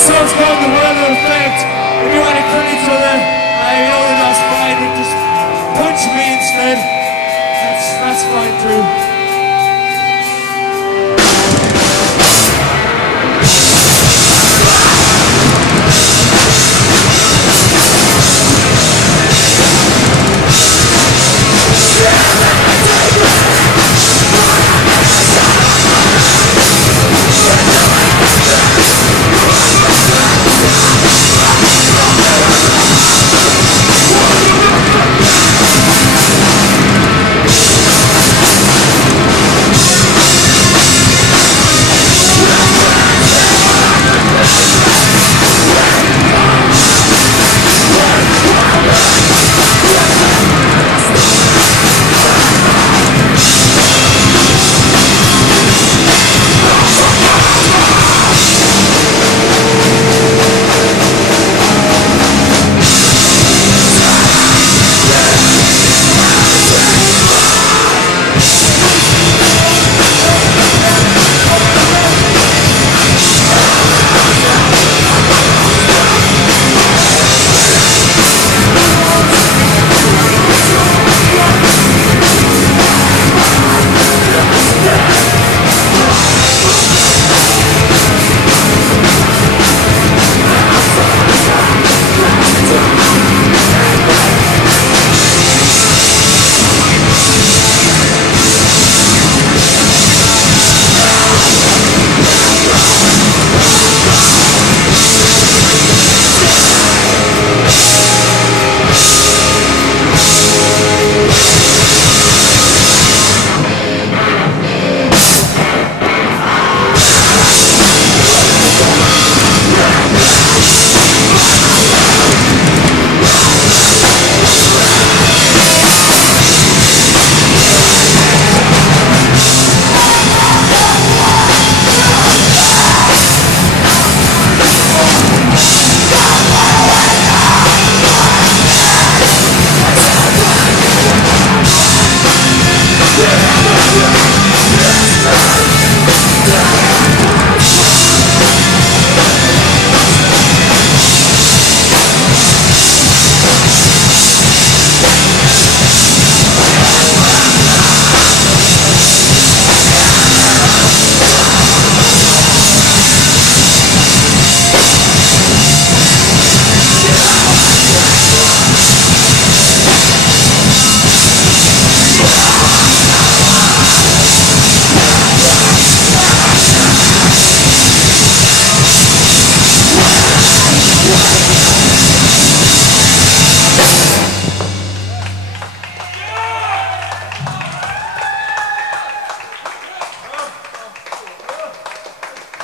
song's called The Weather Effect. If you want to kill each other, you know that's fine, but just punch me instead. That's fine too.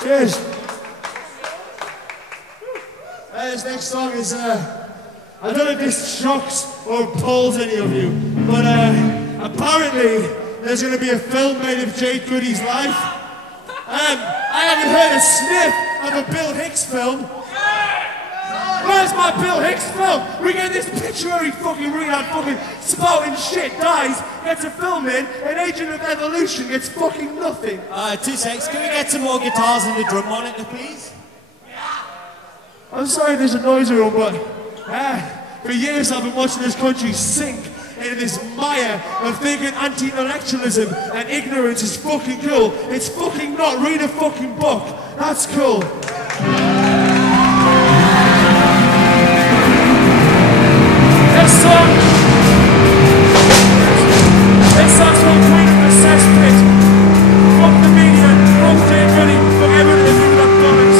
Cheers. This next song is, I don't know if this shocks or appalls any of you, but apparently there's going to be a film made of Jade Goody's life. I haven't heard a sniff of a Bill Hicks film. Where's my Bill Hicks film? We get this picture where he fucking running out fucking spouting shit, dies, gets a film in, and Agent of Evolution gets fucking nothing. 2 seconds, can we get some more guitars and a drum monitor, please? I'm sorry there's a noise room, but for years I've been watching this country sink into this mire of thinking anti-intellectualism and ignorance is fucking cool. It's fucking not. Read a fucking book. That's cool. This song's called Queen of the Cesspit. Fuck the media, fuck Jay Goody, fuck everyone who's in that bollocks.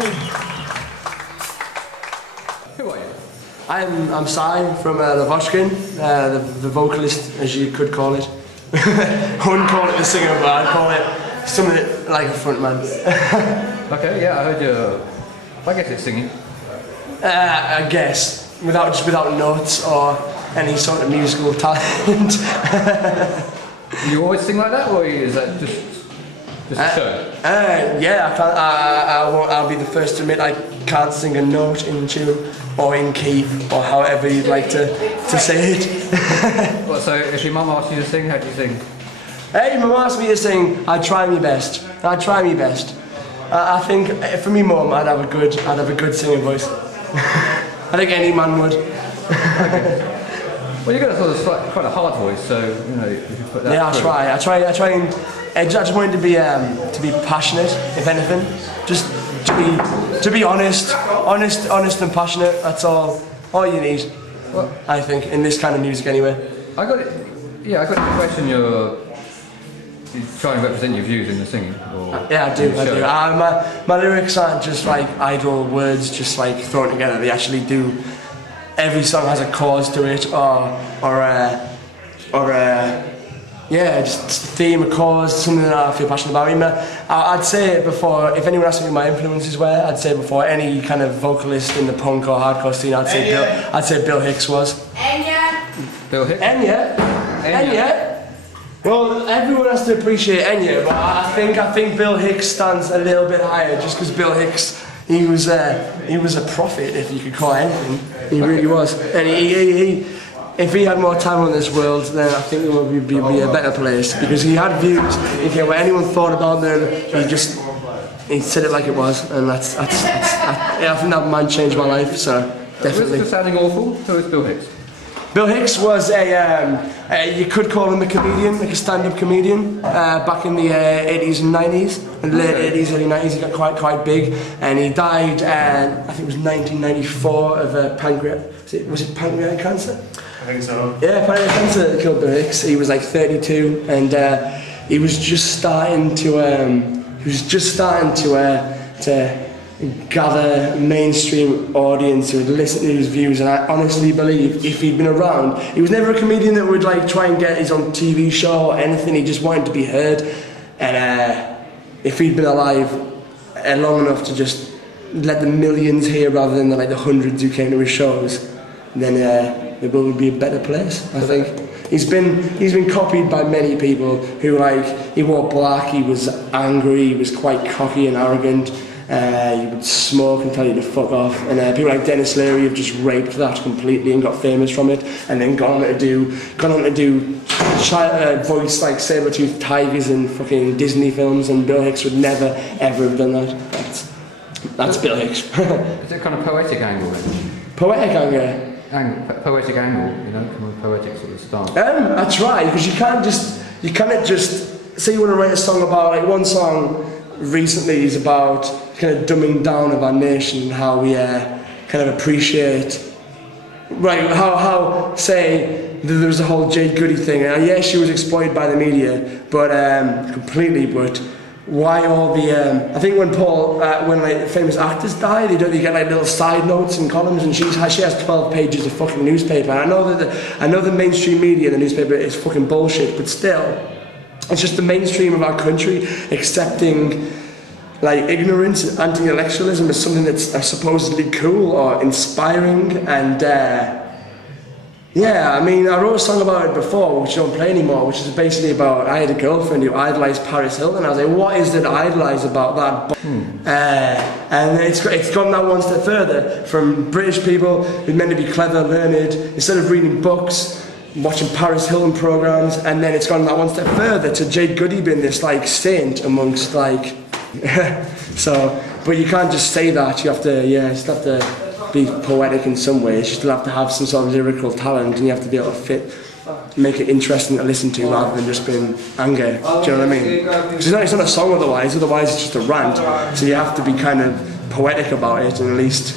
Lavotchkin. Who are you? I'm Sai from Lavotchkin, the vocalist, as you could call it. I wouldn't call it the singer, but I'd call it something like a frontman. Okay, yeah, I heard you. I guess it's singing. I guess, without notes or any sort of musical talent. You always sing like that, or is that just a show? Yeah, I'll be the first to admit I can't sing a note in tune or in key or however you'd like to say it. Well, so if your mum asked you to sing, how do you sing? Hey, mum asked me to sing. I'd try my best. I think for me, mum, I'd have a good singing voice. I think any man would. Well, you've got a sort of quite a hard voice, so you know if you put that. Yeah, through. I try, and I just wanted to be passionate, if anything, just to be honest and passionate. That's all you need. Well, I think in this kind of music, anyway. I got the impression you're trying to represent your views in the singing. Or Yeah, I do. My lyrics aren't just like idle words, just like thrown together. They actually do. Every song has a cause to it, just a theme, a cause, something that I feel passionate about. I'd say it before, if anyone asked me who my influences were, I'd say before any kind of vocalist in the punk or hardcore scene, I'd say Bill Hicks was. Enya. Bill Hicks. Enya. Well, everyone has to appreciate Enya, but I think Bill Hicks stands a little bit higher, just because Bill Hicks, he was a prophet, if you could call it anything. He really was, and he if he had more time on this world, then I think it would be a better place, because he had views. When anyone thought about them, he said it like it was, and I think that man changed my life. So definitely. Was sounding awful? Who is Bill Hicks? Bill Hicks was you could call him a comedian, like a stand-up comedian, back in the 80s and 90s, and late 80s, early 90s. He got quite big, and he died, I think it was 1994 of pancreatic. Was it pancreatic cancer? I think so. Yeah, pancreatic cancer killed Bill Hicks. He was like 32, and he was just starting to gather a mainstream audience who would listen to his views, and I honestly believe if he'd been around, he was never a comedian that would like try and get his own TV show or anything. He just wanted to be heard, and if he'd been alive long enough to just let the millions hear rather than the hundreds who came to his shows, then the world would be a better place, I think. He's been copied by many people who he wore black, he was angry, he was quite cocky and arrogant. He would smoke and tell you to fuck off, and people like Dennis Leary have just raped that completely and got famous from it, and then gone on to do voice like saber-toothed tigers in fucking Disney films, and Bill Hicks would never ever have done that. That's Bill Hicks. Is it kind of poetic angle then? Poetic angle? Poetic angle, from a poetic sort of stance. I try, because you can't just say you want to write a song about, one song recently is about kind of dumbing down of our nation and how we kind of appreciate, how say there was a whole Jade Goody thing, and yeah, she was exploited by the media, but completely, but why all the I think when famous actors die, they get little side notes and columns, and she has 12 pages of fucking newspaper. And I know the mainstream media, the newspaper, is fucking bullshit, but still, it's just the mainstream of our country accepting ignorance and anti-intellectualism as something that's supposedly cool or inspiring, and I wrote a song about it before, which I don't play anymore, which is basically about, I had a girlfriend who idolised Paris Hilton. I was like, what is there to idolise about that? And it's gone that one step further, from British people who are meant to be clever, learned, instead of reading books, watching Paris Hilton programmes, and then it's gone that one step further to Jade Goody being this saint amongst so, but you can't just say that. You have to, just have to be poetic in some ways. You still have to have some sort of lyrical talent, and you have to be able to make it interesting to listen to rather than just being anger. Do you know what I mean? Because it's not a song otherwise it's just a rant. So you have to be kind of poetic about it and at least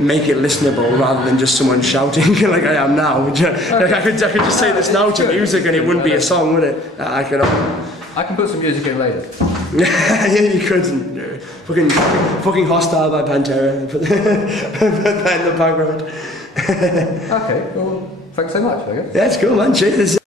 make it listenable rather than just someone shouting like I am now. I could just say this now to music and it wouldn't be a song, would it? I can put some music in later. Yeah, you couldn't. Fucking Hostile by Pantera. Put that in the background. Okay, well, thanks so much, I guess. Yeah, it's cool, man. Cheers.